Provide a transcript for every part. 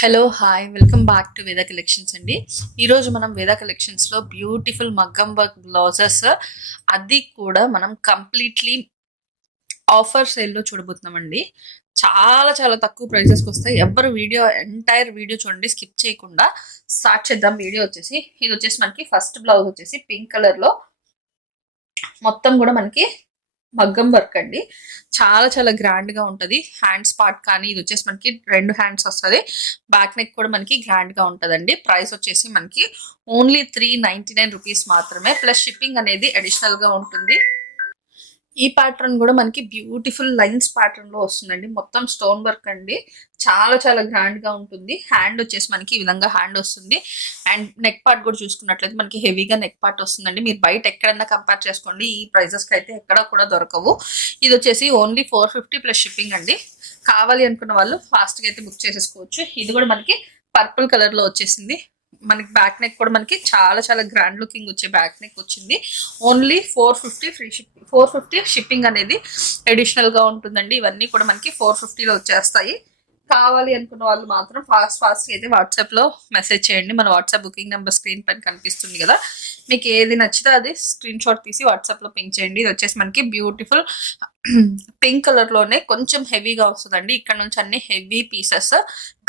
Hello hi welcome back to వేద collections అండి. ఈరోజు మనం వేద కలెక్షన్స్లో బ్యూటిఫుల్ మగ్గం వర్క్ బ్లౌజెస్ అది కూడా మనం కంప్లీట్లీ ఆఫర్ సేల్లో చూడబోతున్నామండి. చాలా చాలా తక్కువ ప్రైజెస్కి వస్తాయి. ఎవరు ఎంటైర్ వీడియో చూడండి, స్కిప్ చేయకుండా స్టార్ట్ చేద్దాం. వీడియో వచ్చేసి ఇది వచ్చేసి మనకి ఫస్ట్ బ్లౌజ్ వచ్చేసి పింక్ కలర్లో మొత్తం కూడా మనకి మగ్గం వర్క్ అండి. చాలా చాలా గ్రాండ్ గా ఉంటది. హ్యాండ్స్ పార్ట్ కానీ ఇది వచ్చేసి మనకి 2 హ్యాండ్స్ వస్తుంది. బ్యాక్ నెక్ కూడా మనకి గ్రాండ్ గా ఉంటదండి. ప్రైస్ వచ్చేసి మనకి ఓన్లీ 399 రూపీస్ మాత్రమే, ప్లస్ షిప్పింగ్ అనేది అడిషనల్ గా ఉంటుంది. ఈ ప్యాటర్న్ కూడా మనకి బ్యూటిఫుల్ లైన్స్ ప్యాటర్న్ లో వస్తుందండి. మొత్తం స్టోన్ వర్క్ అండి. చాలా చాలా గ్రాండ్ గా ఉంటుంది. హ్యాండ్ వచ్చేసి మనకి ఈ విధంగా హ్యాండ్ వస్తుంది. అండ్ నెక్ పార్ట్ కూడా చూసుకున్నట్లయితే మనకి హెవీగా నెక్ పార్ట్ వస్తుందండి. మీరు బయట ఎక్కడన్నా కంపేర్ చేసుకోండి, ఈ ప్రైజెస్ కి అయితే ఎక్కడ కూడా దొరకవు. ఇది వచ్చేసి ఓన్లీ 450 ప్లస్ షిప్పింగ్ అండి. కావాలి అనుకున్న వాళ్ళు ఫాస్ట్ గా అయితే బుక్ చేసేసుకోవచ్చు. ఇది కూడా మనకి పర్పుల్ కలర్ లో వచ్చేసింది. మనకి బ్యాక్ నెక్ కూడా మనకి చాలా చాలా గ్రాండ్ లుకింగ్ వచ్చే బ్యాక్ నెక్ వచ్చింది. ఓన్లీ 450 ఫ్రీ షిప్పింగ్, 450 షిప్పింగ్ అనేది అడిషనల్ గా ఉంటుందండి. ఇవన్నీ కూడా మనకి 450లో వచ్చేస్తాయి. కావాలి అనుకున్న వాళ్ళు మాత్రం ఫాస్ట్ అయితే వాట్సాప్ లో మెసేజ్ చేయండి. మన వాట్సాప్ బుకింగ్ నెంబర్ స్క్రీన్ పైన కనిపిస్తుంది కదా, మీకు ఏది నచ్చితే అది స్క్రీన్ షాట్ తీసి వాట్సాప్ లో పింక్ చేయండి. ఇది వచ్చేసి మనకి బ్యూటిఫుల్ పింక్ కలర్ లోనే కొంచెం హెవీగా వస్తుందండి. ఇక్కడ నుంచి అన్ని heavy pieces,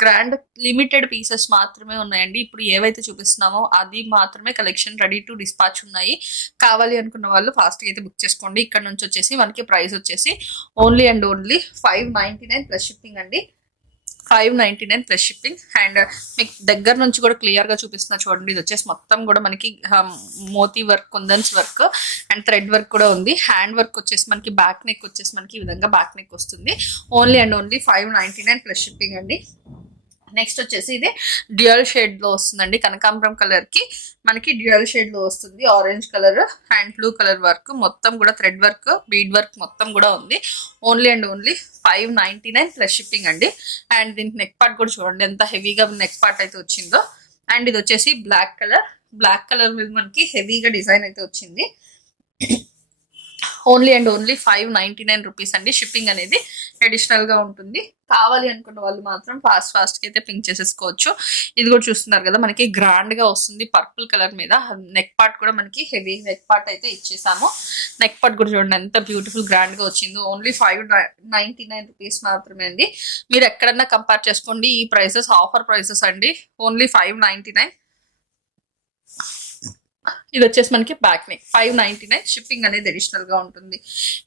grand limited pieces మాత్రమే ఉన్నాయండి. ఇప్పుడు ఏవైతే చూపిస్తున్నామో అది మాత్రమే కలెక్షన్ రెడీ టు డిస్పాచ్ ఉన్నాయి. కావాలి అనుకున్న వాళ్ళు ఫాస్ట్ గా అయితే బుక్ చేసుకోండి. ఇక్కడ నుంచి వచ్చేసి మనకి ప్రైస్ వచ్చేసి only and only 599 plus shipping అండి. 599 ప్లస్ షిప్పింగ్. అండ్ మీకు దగ్గర నుంచి కూడా క్లియర్ గా చూపిస్తున్నా చూడండి. ఇది వచ్చేసి మొత్తం కూడా మనకి మోతీ వర్క్, కుందన్స్ వర్క్ అండ్ థ్రెడ్ వర్క్ కూడా ఉంది. హ్యాండ్ వర్క్ వచ్చేసి మనకి బ్యాక్ నెక్ వచ్చేసి మనకి ఈ విధంగా బ్యాక్ నెక్ వస్తుంది. Only and only 599 plus shipping అండి. నెక్స్ట్ వచ్చేసి ఇది డ్యూయల్ షేడ్ లో వస్తుందండి. కనకాంబరం కలర్ కి మనకి డ్యూయల్ షేడ్ లో వస్తుంది. Orange colour and blue colour work, మొత్తం కూడా థ్రెడ్ వర్క్, బీడ్ వర్క్ మొత్తం కూడా ఉంది. Only and only 599 plus shipping అండి. అండ్ దీనికి నెక్ పార్ట్ కూడా చూడండి ఎంత హెవీగా నెక్ పార్ట్ అయితే వచ్చిందో. అండ్ ఇది వచ్చేసి బ్లాక్ కలర్ మీద మనకి హెవీగా డిజైన్ అయితే వచ్చింది. ఓన్లీ అండ్ ఓన్లీ 599 రూపీస్ అండి. షిప్పింగ్ అనేది అడిషనల్ గా ఉంటుంది. కావాలి అనుకున్న వాళ్ళు మాత్రం ఫాస్ట్ గా అయితే పింక్ చేసేసుకోవచ్చు. ఇది కూడా చూస్తున్నారు కదా, మనకి గ్రాండ్ గా వస్తుంది పర్పుల్ కలర్ మీద. నెక్ పార్ట్ కూడా మనకి హెవీ నెక్ పార్ట్ అయితే ఇచ్చేసాము. నెక్ పార్ట్ కూడా చూడండి ఎంత బ్యూటిఫుల్ గ్రాండ్ గా వచ్చింది. ఓన్లీ 599 రూపీస్ మాత్రమే అండి. మీరు ఎక్కడన్నా కంపేర్ చేసుకోండి, ఈ ప్రైసెస్ ఆఫర్ ప్రైసెస్ అండి. ఓన్లీ 599. ఇది వచ్చేసి మనకి బ్యాక్ నెక్ 599, షిప్పింగ్ అనేది అడిషనల్ గా ఉంటుంది.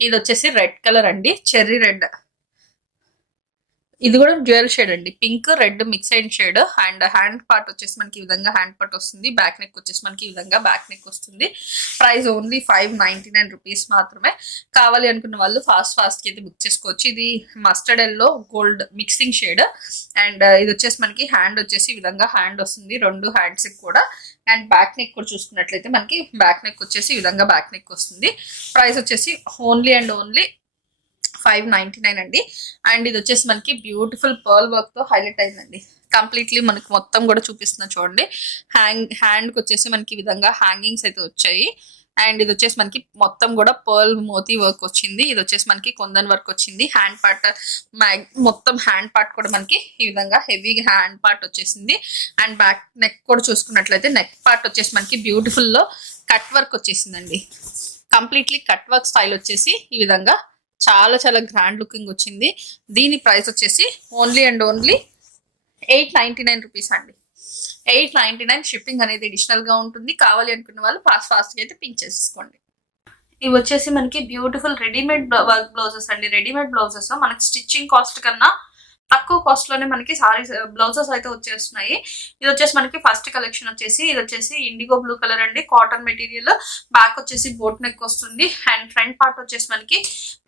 ఇది వచ్చేసి రెడ్ కలర్ అండి, చెర్రీ రెడ్. ఇది కూడా డ్యూయల్ షేడ్ అండి, పింక్ రెడ్ మిక్స్ అయిన షేడ్. అండ్ హ్యాండ్ పార్ట్ వచ్చేసి మనకి ఈ విధంగా హ్యాండ్ పార్ట్ వస్తుంది. బ్యాక్ నెక్ వచ్చేసి మనకి ఈ విధంగా బ్యాక్ నెక్ వస్తుంది. ప్రైస్ ఓన్లీ 599 రూపీస్ మాత్రమే. కావాలి అనుకున్న వాళ్ళు ఫాస్ట్ అయితే బుక్ చేసుకోవచ్చు. ఇది mustard yellow gold mixing shade. And ఇది వచ్చేసి మనకి హ్యాండ్ వచ్చేసి ఈ విధంగా హ్యాండ్ వస్తుంది, 2 హ్యాండ్స్ కూడా. అండ్ బ్యాక్ నెక్ కూడా చూసుకున్నట్లయితే మనకి బ్యాక్ నెక్ వచ్చేసి ఈ విధంగా బ్యాక్ నెక్ వస్తుంది. ప్రైస్ వచ్చేసి ఓన్లీ అండ్ ఓన్లీ 599 అండి. అండ్ ఇది వచ్చేసి మనకి బ్యూటిఫుల్ పర్ల్ వర్క్ తో హైలైట్ అయిందండి. కంప్లీట్లీ మనకి మొత్తం కూడా చూపిస్తున్నా చూడండి. హ్యాండ్ కి వచ్చేసి మనకి ఈ విధంగా హ్యాంగింగ్స్ అయితే వచ్చాయి. అండ్ ఇది వచ్చేసి మనకి మొత్తం కూడా పర్ల్ మోతీ వర్క్ వచ్చింది. ఇది వచ్చేసి మనకి కొందన్ వర్క్ వచ్చింది. హ్యాండ్ పార్ట్ మొత్తం హ్యాండ్ పార్ట్ కూడా మనకి ఈ విధంగా హెవీ హ్యాండ్ పార్ట్ వచ్చేసింది. అండ్ బ్యాక్ నెక్ కూడా చూసుకున్నట్లయితే నెక్ పార్ట్ వచ్చేసి మనకి బ్యూటిఫుల్ లో కట్ వర్క్ వచ్చేసిందండి. కంప్లీట్లీ కట్ వర్క్ స్టైల్ వచ్చేసి ఈ విధంగా చాలా చాలా గ్రాండ్ లుకింగ్ వచ్చింది. దీని ప్రైస్ వచ్చేసి ఓన్లీ అండ్ ఓన్లీ 899 రూపీస్ అండి. 899, షిప్పింగ్ అనేది అడిషనల్ గా ఉంటుంది. కావాలి అనుకున్న వాళ్ళు ఫాస్ట్ గా అయితే పింక్ చేసేసుకోండి. ఇవి వచ్చేసి మనకి బ్యూటిఫుల్ రెడీమేడ్ వర్క్ బ్లౌజెస్ అండి. రెడీమేడ్ బ్లౌజెస్ మనకి స్టిచ్చింగ్ కాస్ట్ కన్నా తక్కువ కాస్ట్ లోనే మనకి సారీస్ బ్లౌజెస్ అయితే వచ్చేస్తున్నాయి. ఇది వచ్చేసి మనకి ఫస్ట్ కలెక్షన్ వచ్చేసి ఇది వచ్చేసి ఇండిగో బ్లూ కలర్ అండి, కాటన్ మెటీరియల్. బ్యాక్ వచ్చేసి బోట్ నెక్ వస్తుంది. అండ్ ఫ్రంట్ పార్ట్ వచ్చేసి మనకి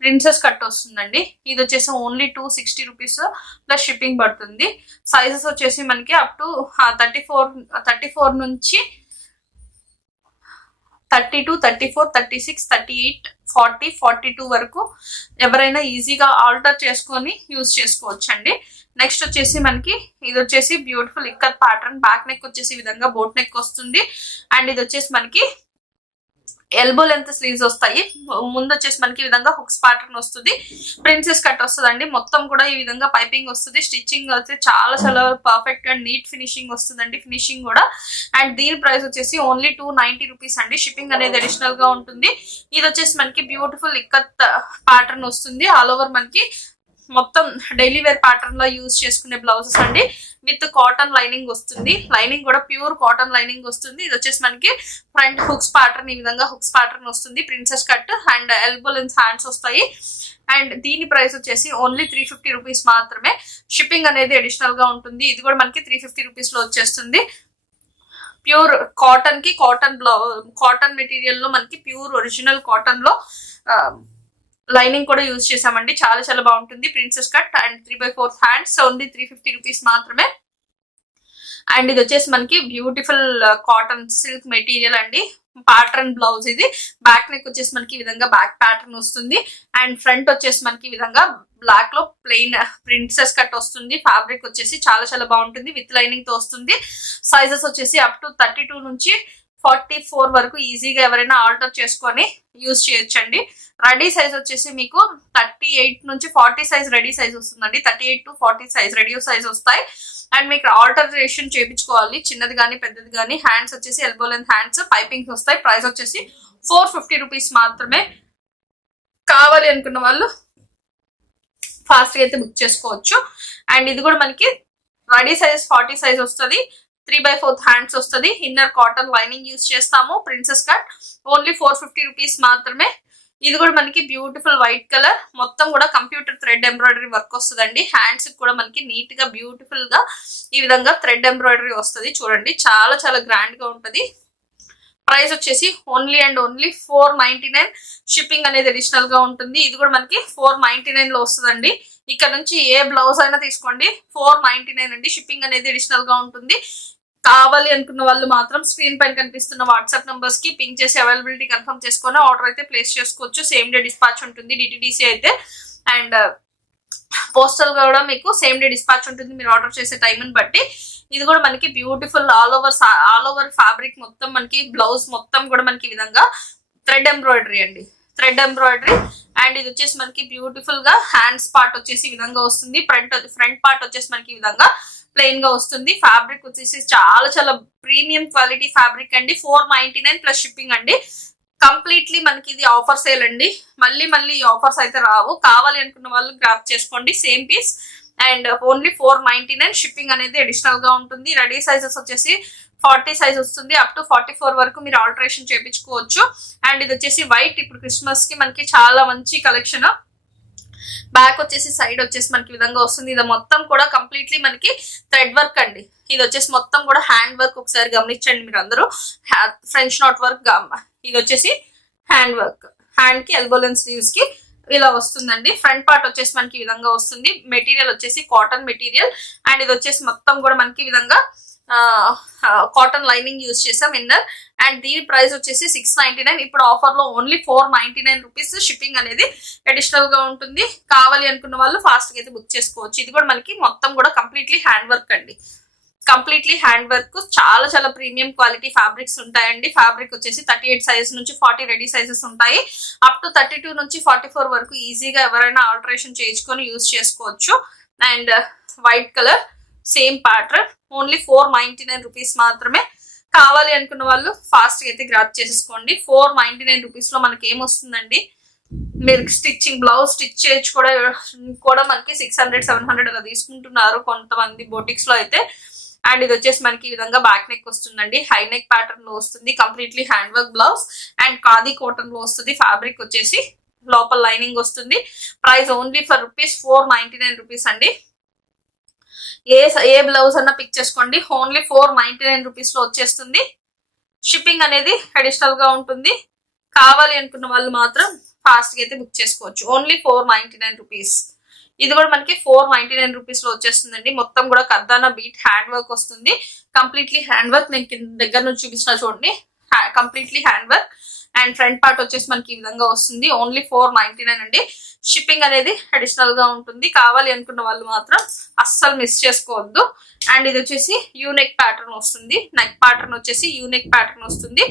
ప్రిన్సెస్ కట్ వస్తుందండి. ఇది వచ్చేసి ఓన్లీ 260 రూపీస్ ప్లస్ షిప్పింగ్ పడుతుంది. సైజెస్ వచ్చేసి మనకి అప్ టు 34 నుంచి 32, 34, 36, 38, 40, 42 వరకు ఎవరైనా ఈజీగా ఆల్టర్ చేసుకొని యూజ్ చేసుకోవచ్చు అండి. నెక్స్ట్ వచ్చేసి మనకి ఇది వచ్చేసి beautiful ikat pattern. Back neck వచ్చేసి ఈ విధంగా బోట్ నెక్ వస్తుంది. అండ్ ఇది వచ్చేసి మనకి ఎల్బో లెంత్ స్లీవ్స్ వస్తాయి. ముందు వచ్చేసి మనకి ఈ విధంగా హుక్స్ ప్యాటర్న్ వస్తుంది, ప్రిన్సెస్ కట్ వస్తుందండి. మొత్తం కూడా ఈ విధంగా పైపింగ్ వస్తుంది. స్టిచ్చింగ్ అయితే చాలా చాలా పర్ఫెక్ట్ అండ్ నీట్ ఫినిషింగ్ వస్తుందండి, ఫినిషింగ్ కూడా. అండ్ దీని ప్రైస్ వచ్చేసి ఓన్లీ 290 రూపీస్ అండి. షిప్పింగ్ అనేది అడిషనల్ గా ఉంటుంది. ఇది వచ్చేసి మనకి బ్యూటిఫుల్ ఇక్కత్ ప్యాటర్న్ వస్తుంది. ఆల్ ఓవర్ మనకి మొత్తం డైలీ వేర్ ప్యాటర్న్ లో యూజ్ చేసుకునే బ్లౌజెస్ అండి. విత్ కాటన్ లైనింగ్ వస్తుంది. లైనింగ్ కూడా ప్యూర్ కాటన్ లైనింగ్ వస్తుంది. ఇది వచ్చేసి మనకి ఫ్రంట్ హుక్స్ ప్యాటర్న్, ఈ విధంగా హుక్స్ ప్యాటర్న్ వస్తుంది. Princess cut and elbow length hands వస్తాయి. అండ్ దీని ప్రైస్ వచ్చేసి ఓన్లీ 350 రూపీస్ మాత్రమే. షిప్పింగ్ అనేది అడిషనల్ గా ఉంటుంది. ఇది కూడా మనకి 350 రూపీస్ లో వచ్చేస్తుంది. ప్యూర్ కాటన్ కి కాటన్ మెటీరియల్ లో మనకి ప్యూర్ ఒరిజినల్ కాటన్ లో లైనింగ్ కూడా యూజ్ చేసామండి. చాలా చాలా బాగుంటుంది. Princess cut and 3/4 hands only 350 rupees మాత్రమే. అండ్ ఇది వచ్చేసి మనకి బ్యూటిఫుల్ కాటన్ సిల్క్ మెటీరియల్ అండి. ప్యాటర్న్ బ్లౌజ్ ఇది. బ్యాక్ నెక్ వచ్చేసి మనకి ఈ విధంగా బ్యాక్ ప్యాటర్న్ వస్తుంది. అండ్ ఫ్రంట్ వచ్చేసి మనకి ఈ విధంగా బ్లాక్ లో ప్లెయిన్ ప్రిన్సెస్ కట్ వస్తుంది. ఫ్యాబ్రిక్ వచ్చేసి చాలా చాలా బాగుంటుంది. విత్ లైనింగ్ తో వస్తుంది. సైజెస్ వచ్చేసి అప్ టు 32 నుంచి 44 వరకు ఈజీగా ఎవరైనా ఆల్టర్ చేసుకొని యూజ్ చేయొచ్చండి. రెడీ సైజ్ వచ్చేసి మీకు 38 నుంచి 40 సైజ్ రెడీ సైజ్ వస్తుందండి. 38 to 40 సైజ్ రెడీ సైజ్ వస్తాయి. అండ్ మీకు ఆల్టరేషన్ చేయించుకోవాలి, చిన్నది కానీ పెద్దది కానీ. హ్యాండ్స్ వచ్చేసి ఎల్బో లెంత్ హ్యాండ్స్, పైపింగ్స్ వస్తాయి. ప్రైస్ వచ్చేసి 450 రూపీస్ మాత్రమే. కావాలి అనుకున్న వాళ్ళు ఫాస్ట్ గా అయితే బుక్ చేసుకోవచ్చు. అండ్ ఇది కూడా మనకి రెడీ సైజ్ 40 సైజ్ వస్తుంది. 3/4 హ్యాండ్స్ వస్తుంది. ఇన్నర్ కాటన్ లైనింగ్ యూజ్ చేస్తాము. ప్రిన్సెస్ కట్ ఓన్లీ 450 రూపీస్ మాత్రమే. ఇది కూడా మనకి బ్యూటిఫుల్ వైట్ కలర్, మొత్తం కూడా కంప్యూటర్ థ్రెడ్ ఎంబ్రాయిడరీ వర్క్ వస్తుందండి. హ్యాండ్స్ కూడా మనకి నీట్ గా బ్యూటిఫుల్ గా ఈ విధంగా థ్రెడ్ ఎంబ్రాయిడరీ వస్తుంది. చూడండి చాలా చాలా గ్రాండ్ గా ఉంటది. ప్రైస్ వచ్చేసి ఓన్లీ అండ్ ఓన్లీ 499. షిప్పింగ్ అనేది అడిషనల్ గా ఉంటుంది. ఇది కూడా మనకి 499 లో వస్తుందండి. ఇక్కడ నుంచి ఏ బ్లౌజ్ అయినా తీసుకోండి, 499 అండి. షిప్పింగ్ అనేది అడిషనల్ గా ఉంటుంది. కావాలి అనుకున్న వాళ్ళు మాత్రం స్క్రీన్ పైన కనిపిస్తున్న వాట్సాప్ నంబర్స్ కి పింక్ చేసి అవైలబిలిటీ కన్ఫర్మ్ చేసుకొని ఆర్డర్ అయితే ప్లేస్ చేసుకోవచ్చు. సేమ్ డే డిస్పాచ్ ఉంటుంది డిటిడిసి అయితే. అండ్ పోస్టల్ కూడా మీకు సేమ్ డే డిస్పాచ్ ఉంటుంది మీరు ఆర్డర్ చేసే టైంని బట్టి. ఇది కూడా మనకి బ్యూటిఫుల్ ఆల్ ఓవర్ ఫ్యాబ్రిక్ మొత్తం మనకి బ్లౌజ్ మొత్తం కూడా మనకి ఈ విధంగా థ్రెడ్ ఎంబ్రాయిడరీ అండి, థ్రెడ్ ఎంబ్రాయిడరీ. అండ్ ఇది వచ్చేసి మనకి బ్యూటిఫుల్ గా హ్యాండ్స్ పార్ట్ వచ్చేసి ఈ విధంగా వస్తుంది. ఫ్రంట్ పార్ట్ వచ్చేసి మనకి ఈ విధంగా ప్లెయిన్ గా వస్తుంది. ఫ్యాబ్రిక్ వచ్చేసి చాలా చాలా ప్రీమియం క్వాలిటీ ఫ్యాబ్రిక్ అండి. 499 ప్లస్ షిప్పింగ్ అండి. కంప్లీట్లీ మనకి ఇది ఆఫర్ సేల్ అండి. మళ్ళీ మళ్ళీ ఈ ఆఫర్స్ అయితే రావు. కావాలి అనుకున్న వాళ్ళు గ్రాప్ చేసుకోండి same piece. And only 499. Shipping అనేది అడిషనల్ గా ఉంటుంది. రెడీ సైజెస్ వచ్చేసి 40 సైజ్ వస్తుంది. అప్ టు 44 వరకు మీరు ఆల్టరేషన్ చేయించుకోవచ్చు. అండ్ ఇది వచ్చేసి వైట్. ఇప్పుడు క్రిస్మస్ కి మనకి చాలా మంచి కలెక్షన్. బ్యాక్ వచ్చేసి సైడ్ వచ్చేసి మనకి విధంగా వస్తుంది. ఇది మొత్తం కూడా కంప్లీట్లీ మనకి థ్రెడ్ వర్క్ అండి. ఇది వచ్చేసి మొత్తం కూడా హ్యాండ్ వర్క్. ఒకసారి గమనించండి మీరు అందరూ. French knot work. ఇది వచ్చేసి హ్యాండ్ వర్క్. హ్యాండ్ కి ఎల్బో లెంత్ స్లీవ్స్ కి ఇలా వస్తుందండి. ఫ్రంట్ పార్ట్ వచ్చేసి మనకి ఈ విధంగా వస్తుంది. మెటీరియల్ వచ్చేసి కాటన్ మెటీరియల్. అండ్ ఇది వచ్చేసి మొత్తం కూడా మనకి ఈ విధంగా కాటన్ లైనింగ్ యూజ్ చేసాం ఇన్నర్. అండ్ దీని ప్రైస్ వచ్చేసి 699. ఇప్పుడు ఆఫర్ లో ఓన్లీ 499 రూపీస్. షిప్పింగ్ అనేది అడిషనల్ గా ఉంటుంది. కావాలి అనుకున్న వాళ్ళు ఫాస్ట్ గా అయితే బుక్ చేసుకోవచ్చు. ఇది కూడా మనకి మొత్తం కూడా కంప్లీట్లీ హ్యాండ్ వర్క్ అండి. Completely hand work. చాలా చాలా ప్రీమియం క్వాలిటీ ఫ్యాబ్రిక్స్ ఉంటాయండి. ఫ్యాబ్రిక్ వచ్చేసి 38 సైజ్ నుంచి 40 రెడీ సైజెస్ ఉంటాయి. అప్ టు 32 నుంచి 44 వరకు ఈజీగా ఎవరైనా ఆల్టరేషన్ చేయించుకొని యూజ్ చేసుకోవచ్చు. And white colour same pattern only 499 rupees మాత్రమే. కావాలి అనుకున్న వాళ్ళు ఫాస్ట్ గా అయితే గ్రాప్ చేసేసుకోండి. 499 రూపీస్ లో మనకి ఏమొస్తుందండి, మీరు స్టిచ్చింగ్ బ్లౌజ్ స్టిచ్ చేయొచ్చు కూడా మనకి 600-700 అలా తీసుకుంటున్నారు కొంతమంది బోటిక్స్ లో అయితే. అండ్ ఇది వచ్చేసి మనకి ఈ విధంగా బ్యాక్ నెక్ వస్తుందండి. హై నెక్ ప్యాటర్న్ లో వస్తుంది. Completely hand work blouse. And khadi cotton లో వస్తుంది. ఫ్యాబ్రిక్ వచ్చేసి లోపల లైనింగ్ వస్తుంది. ప్రైస్ ఓన్లీ ఫర్ ₹499 రూపీస్ అండి. ఏ బ్లౌజ్ అన్నా పిక్ చేసుకోండి. ఓన్లీ 499 రూపీస్ లో వచ్చేస్తుంది. షిప్పింగ్ అనేది అడిషనల్ గా ఉంటుంది. కావాలి అనుకున్న వాళ్ళు మాత్రం ఫాస్ట్ గా అయితే బుక్ చేసుకోవచ్చు. Only 499 rupees. ఇది కూడా మనకి 499 రూపీస్ లో వచ్చేస్తుందండి. మొత్తం కూడా కర్దానా బీట్ హ్యాండ్ వర్క్ వస్తుంది. Completely hand work. నేను దగ్గర నుంచి చూపిస్తున్నా చూడండి. Completely hand work. And front part వచ్చేసి మనకి ఈ విధంగా వస్తుంది. ఓన్లీ 499 అండి. షిప్పింగ్ అనేది అడిషనల్ గా ఉంటుంది. కావాలి అనుకున్న వాళ్ళు మాత్రం అస్సలు మిస్ చేసుకోవద్దు. అండ్ ఇది వచ్చేసి యూనెక్ ప్యాటర్న్ వస్తుంది. నెక్ ప్యాటర్న్ వచ్చేసి యూనెక్ ప్యాటర్న్ వస్తుంది.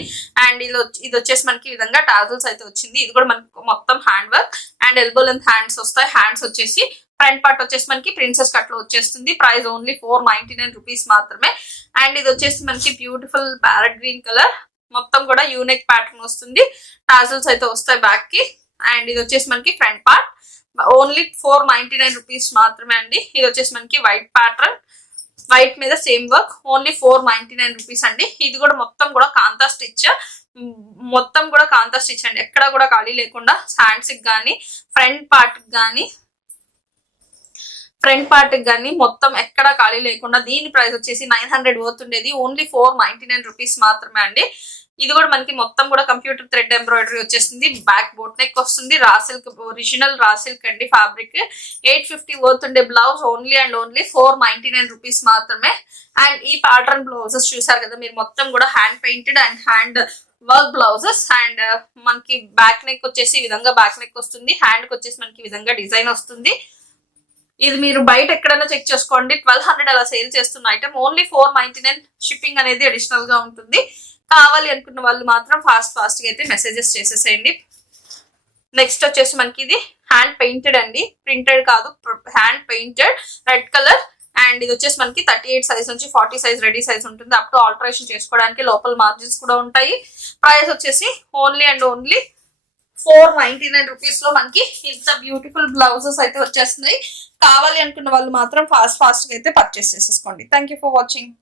అండ్ ఇది వచ్చేసి మనకి ఈ విధంగా టాజల్స్ అయితే వచ్చింది. ఇది కూడా మనకి మొత్తం hand work and elbow length hands వస్తాయి. హ్యాండ్స్ వచ్చేసి ఫ్రంట్ పార్ట్ వచ్చేసి మనకి ప్రిన్సెస్ కట్ లో వచ్చేస్తుంది. ప్రైస్ ఓన్లీ 499 రూపీస్ మాత్రమే. అండ్ ఇది వచ్చేసి మనకి బ్యూటిఫుల్ ప్యారెట్ గ్రీన్ కలర్, మొత్తం కూడా యూనిక్ ప్యాటర్న్ వస్తుంది. టాజల్స్ అయితే వస్తాయి బ్యాక్ కి. అండ్ ఇది వచ్చేసి మనకి ఫ్రంట్ పార్ట్ ఓన్లీ 499 రూపీస్ మాత్రమే అండి. ఇది వచ్చేసి మనకి వైట్ ప్యాటర్న్, వైట్ మీద సేమ్ వర్క్, ఓన్లీ 499 రూపీస్ అండి. ఇది కూడా మొత్తం కూడా కాంతా స్టిచ్, మొత్తం కూడా కాంతా స్టిచ్ అండి. ఎక్కడ కూడా ఖాళీ లేకుండా హ్యాండ్స్ కి కానీ ఫ్రంట్ పార్ట్ కానీ మొత్తం ఎక్కడ ఖాళీ లేకుండా. దీని ప్రైస్ వచ్చేసి 900 పోతుండేది, ఓన్లీ 499 రూపీస్ మాత్రమే అండి. ఇది కూడా మనకి మొత్తం కూడా కంప్యూటర్ థ్రెడ్ ఎంబ్రాయిడరీ వచ్చేస్తుంది. బ్యాక్ బోట్ నెక్ వస్తుంది. Raw silk, original raw silk అండి ఫ్యాబ్రిక్. 850 పోతుండే blouse only and only 499 rupees మాత్రమే. అండ్ ఈ ప్యాటర్న్ బ్లౌజెస్ చూసారు కదా మీరు, మొత్తం కూడా hand painted and hand work blouses. And మనకి బ్యాక్ నెక్ వచ్చేసి ఈ విధంగా బ్యాక్ నెక్ వస్తుంది. హ్యాండ్ కి వచ్చేసి మనకి ఈ విధంగా డిజైన్ వస్తుంది. ఇది మీరు బయట ఎక్కడైనా చెక్ చేసుకోండి, 1200 అలా సేల్ చేస్తున్న ఐటమ్ ఓన్లీ 499. షిప్పింగ్ అనేది అడిషనల్ గా ఉంటుంది. కావాలి అనుకున్న వాళ్ళు మాత్రం ఫాస్ట్ గా అయితే మెసేజెస్ చేసేసేయండి. నెక్స్ట్ వచ్చేసి మనకి ఇది హ్యాండ్ పెయింటెడ్ అండి, ప్రింటెడ్ కాదు, hand painted red colour. And ఇది వచ్చేసి మనకి 38 సైజ్ నుంచి 40 సైజ్ రెడీ సైజ్ ఉంటుంది. అప్ టు ఆల్టరేషన్ చేసుకోవడానికి లోపల మార్జిన్స్ కూడా ఉంటాయి. ప్రైస్ వచ్చేసి ఓన్లీ అండ్ ఓన్లీ 499 రూపీస్ లో మనకి ఇంత బ్యూటిఫుల్ బ్లౌజెస్ అయితే వచ్చేస్తున్నాయి. కావాలి అనుకున్న వాళ్ళు మాత్రం ఫాస్ట్ గా అయితే పర్చేస్ చేసేసుకోండి. Thank you for watching.